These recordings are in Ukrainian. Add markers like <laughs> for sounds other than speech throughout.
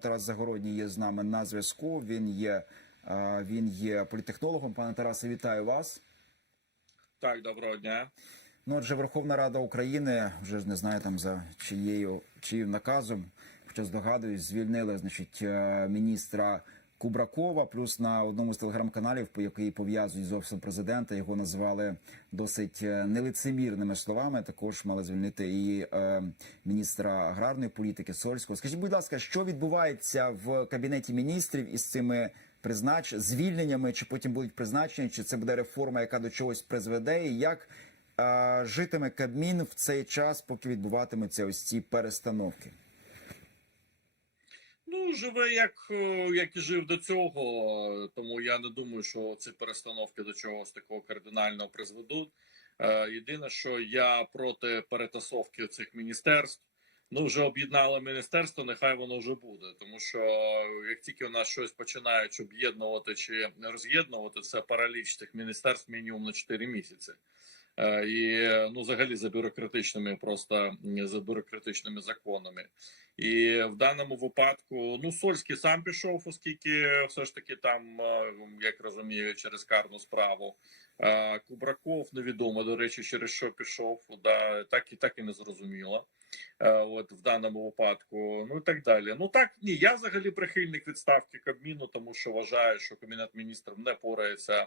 Тарас Загородній є з нами на зв'язку. Він є, він є політехнологом. Пане Тарасе, вітаю вас. Так, доброго дня. Ну, отже, Верховна Рада України вже ж не знаю там за чиєю чиїм наказом, хоча здогадуюсь, звільнили значить е, міністра Кубракова. Плюс на одному з телеграм-каналів, по який пов'язують з офісом президента, його назвали досить е, нелицемірними словами. Також мали звільнити і е, міністра аграрної політики Сольського. Скажіть, будь ласка, що відбувається в кабінеті міністрів із цими признач звільненнями, чи потім будуть призначені, чи це буде реформа, яка до чогось призведе, і як а, житиме Кабмін в цей час, поки відбуватимуться ось ці перестановки? Ну, живе як, е, як і жив до цього, тому я не думаю, що ці перестановки до чогось такого кардинального призведуть. Е, Єдине, що я проти перетасовки цих міністерств. Ну, вже об'єднали міністерство, нехай воно вже буде. Тому що як тільки у нас щось починають об'єднувати чи роз'єднувати, це параліч цих міністерств мінімум на 4 місяці. Е, і ну, взагалі за бюрократичними, просто за бюрократичними законами. І в даному випадку, ну Сольський сам пішов, оскільки все ж таки там, е, як розумію, через карну справу. Е, Кубраков невідомо, до речі, через що пішов. Да, так і так і не зрозуміло. Е, От в даному випадку, ну і так далі. Ну так ні, я взагалі прихильник відставки Кабміну, тому що вважаю, що кабінет міністрів не порається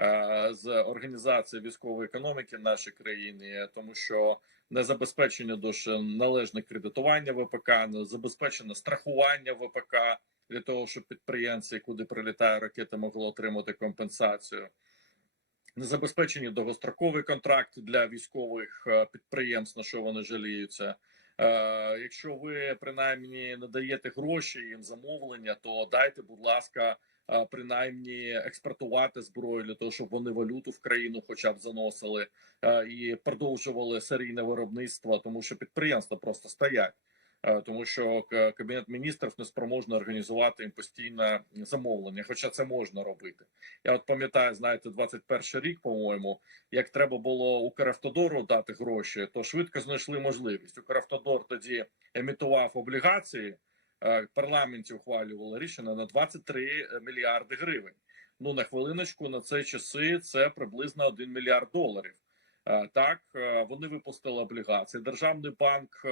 е, з організацією військової економіки в нашій країні, тому що не забезпечення дуже належне кредитування ВПК, не забезпечено страхування ВПК для того, щоб підприємці, куди прилітає ракета, могли отримати компенсацію. Не забезпечені довгострокові контракти для військових е, підприємств, на що вони жаліються. Е, якщо ви принаймні надаєте гроші їм замовлення, то дайте, будь ласка, е, принаймні експортувати зброю для того, щоб вони валюту в країну, хоча б заносили і продовжували серійне виробництво, тому що підприємства просто стоять. Е, Тому що кабінет міністрів не спроможний організувати їм постійне замовлення, хоча це можна робити. Я от пам'ятаю, знаєте, 21 рік, по-моєму, як треба було Укравтодору дати гроші, то швидко знайшли можливість. Укравтодор тоді емітував облігації, е, парламенті ухвалювали рішення на 23 мільярди гривень. Ну на хвилиночку на ці часи це приблизно 1 мільярд доларів. Е, Так, вони випустили облігації. Державний банк,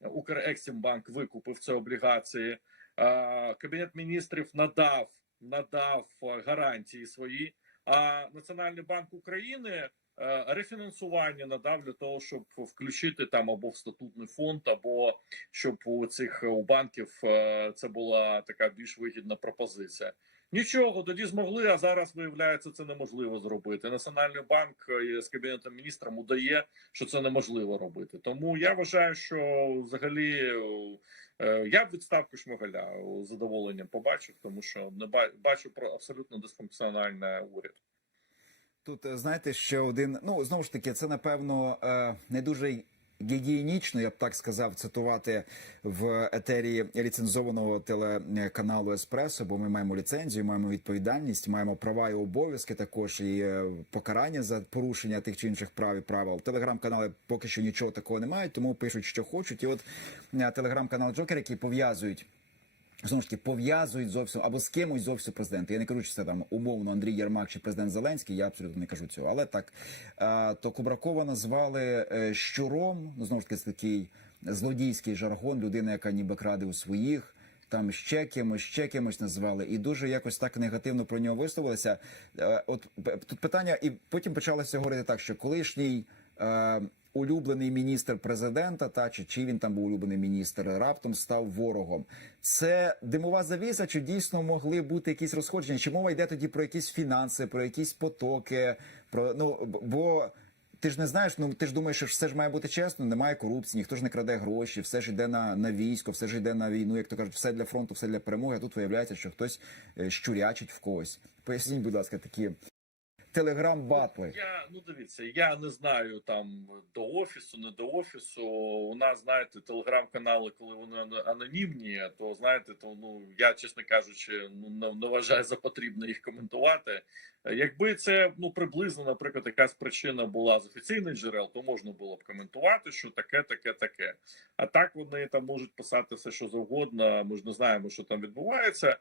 Укрексімбанк викупив ці облігації. Кабінет міністрів надав надав е, гарантії свої. А Національний банк України е, рефінансування надав для того, щоб включити там або в статутний фонд, або щоб у цих у банків е, це була така більш вигідна пропозиція. Нічого тоді змогли, а зараз виявляється, це неможливо зробити. Національний банк е, з кабінетом міністром удає, що це неможливо робити. Тому я вважаю, що взагалі е, я б відставку Шмигаля з задоволенням побачив, тому що не ба- бачу про абсолютно дисфункціональний уряд. Тут е, знаєте, ще один. Ну знову ж таки, це напевно не дуже гігієнічно, я б так сказав, цитувати в етері ліцензованого телеканалу Еспресо, бо ми маємо ліцензію, маємо відповідальність, маємо права і обов'язки, також і е, покарання за порушення тих чи інших прав і правил. Телеграм-канали поки що нічого такого не мають, тому пишуть, що хочуть. І от е, телеграм-канал Джокер, який пов'язують. Знову ж таки пов'язують з офісом або з кимось з офісу президента. Я не кажу, чи це там умовно Андрій Єрмак чи президент Зеленський. Я абсолютно не кажу цього. Але так то Кубракова назвали е, щуром. Ну знову ж таки це такий злодійський жаргон, людина, яка ніби краде у своїх. Там ще кимось, ще кимось назвали, і дуже якось так негативно про нього висловилися. Е, От тут питання, і потім почалося говорити так, що колишній е, улюблений міністр президента, та чи, чи він там був улюблений міністр, раптом став ворогом. Це димова завіса, чи дійсно могли бути якісь розходження? Чи мова йде тоді про якісь фінанси, про якісь потоки? Про ну бо. Ти ж не знаєш, ну ти ж думаєш, що все ж має бути чесно, немає корупції, ніхто ж не краде гроші, все ж йде на, на військо, все ж йде на війну, як то кажуть, все для фронту, все для перемоги. А тут виявляється, що хтось е, щурячить в когось. Поясніть, будь ласка, такі телеграм-батли. Я ну дивіться, я не знаю там до офісу, не до офісу. У нас знаєте, телеграм-канали, коли вони анонімні, то знаєте, то ну я чесно кажучи, ну не, вважаю за потрібне їх коментувати. Якби це ну приблизно, наприклад, якась причина була з офіційних джерел, то можна було б коментувати, що таке, таке, таке. А так вони там можуть писати все, що завгодно. Ми ж не знаємо, що там відбувається.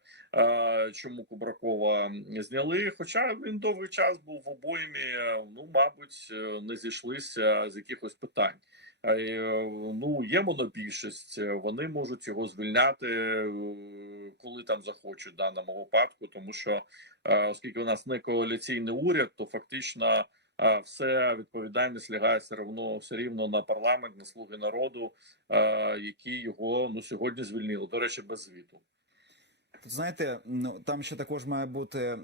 Чому Кубракова зняли? Хоча він довгий час був в обоймі, е, ну мабуть, е, не зійшлися з якихось питань. Е, Ну, є монобільшість, вони можуть його звільняти, коли там захочуть в даному випадку, тому що оскільки у нас не коаліційний уряд, то фактично все відповідальність лягає все рівно все рівно на парламент, на слуги народу, які його ну сьогодні звільнили. До речі, без звіту. Знаєте, ну там ще також має бути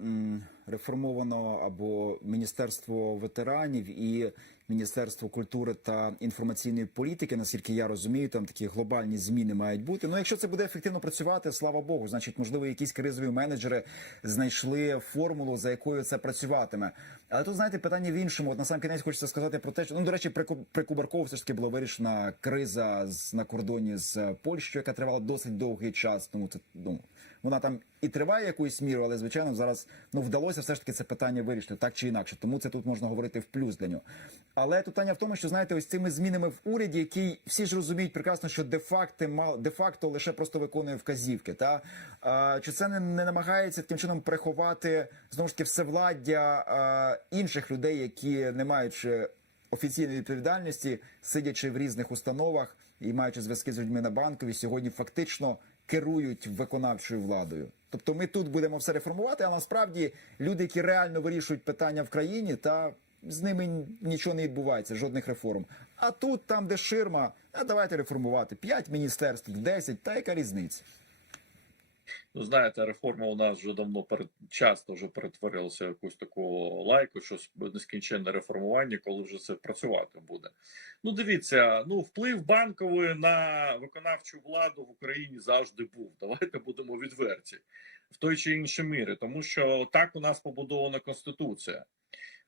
реформовано або Міністерство ветеранів і Міністерство культури та інформаційної політики. Наскільки я розумію, там такі глобальні зміни мають бути. Ну, якщо це буде ефективно працювати, слава Богу, значить, можливо, якісь кризові менеджери знайшли формулу, за якою це працюватиме. Але тут знаєте, питання в іншому. От на сам кінець хочеться сказати про те, що ну до речі, при, Ку- при Кубаркову все ж таки була вирішена криза з на кордоні з Польщею, яка тривала досить довгий час. Тому це ну вона там і триває якусь міру, але звичайно зараз ну вдалося все ж таки це питання вирішити так чи інакше. Тому це тут можна говорити в плюс для нього. Але тут питання в тому, що знаєте, ось цими змінами в уряді, який всі ж розуміють прекрасно, що де-факто мал де-факто лише просто виконує вказівки. Та а, чи це не, не намагається таким чином приховати знову ж таки всевладдя а, інших людей, які не маючи офіційної відповідальності, сидячи в різних установах і маючи зв'язки з людьми на банкові, сьогодні фактично керують виконавчою владою. Тобто ми тут будемо все реформувати, а насправді люди, які реально вирішують питання в країні, та з ними нічого не відбувається, жодних реформ. А тут, там, де ширма, а давайте реформувати. П'ять міністерств, десять, та яка різниця? Ну, знаєте, реформа у нас вже давно перед часто вже перетворилася в якусь таку лайку, щось нескінченне реформування, коли вже це працювати буде. Ну, дивіться, ну вплив банкової на виконавчу владу в Україні завжди був. <laughs> Давайте будемо відверті в той чи іншій мірі, тому що так у нас побудована конституція.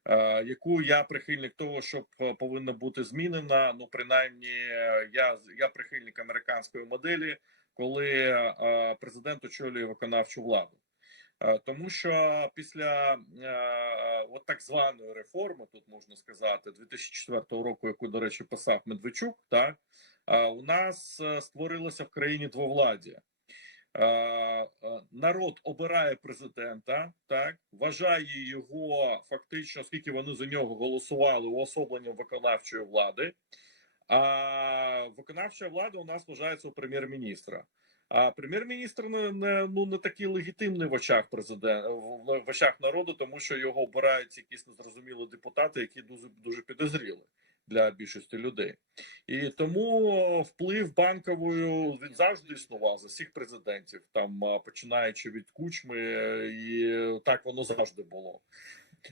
е, Яку я прихильник того, щоб е, повинна бути змінена. Ну, принаймні, е, я я прихильник американської моделі, коли е, президент очолює виконавчу владу. Е, Тому що після е, от так званої реформи, тут можна сказати, 2004 року, яку, до речі, писав Медведчук, так у нас створилося в країні двовладдя. Народ обирає президента, так вважає його фактично, оскільки вони за нього голосували уособленням виконавчої влади. А виконавча влада у нас вважається у прем'єр-міністра. А прем'єр-міністр не, не ну не такий легітимний в очах президента в, в очах народу, тому що його обирають якісь незрозумілі депутати, які дуже дуже підозріли для більшості людей. І тому вплив банкової він завжди існував за всіх президентів, там починаючи від кучми, і так воно завжди було.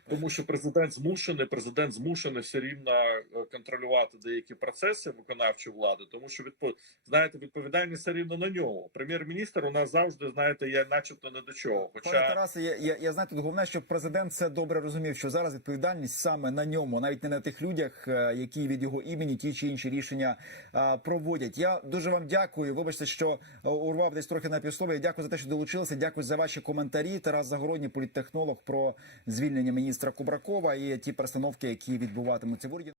Тому що президент змушений, президент змушений все рівно е, контролювати деякі процеси виконавчої влади, тому що відпо... знаєте, відповідальність все рівно на нього. Прем'єр-міністр у нас завжди знаєте, є начебто не до чого. Пане Хоча Тарасе, я, я, я знаю тут головне, щоб президент це добре розумів, що зараз відповідальність саме на ньому, навіть не на тих людях, е, які від його імені ті чи інші рішення а, проводять. Я дуже вам дякую. Вибачте, що е, урвав десь трохи на півслові. Дякую за те, що долучилися. Дякую за ваші коментарі. Тарас Загородній, політтехнолог, про звільнення міністра Кубракова і ті перестановки, які відбуватимуться в уряді.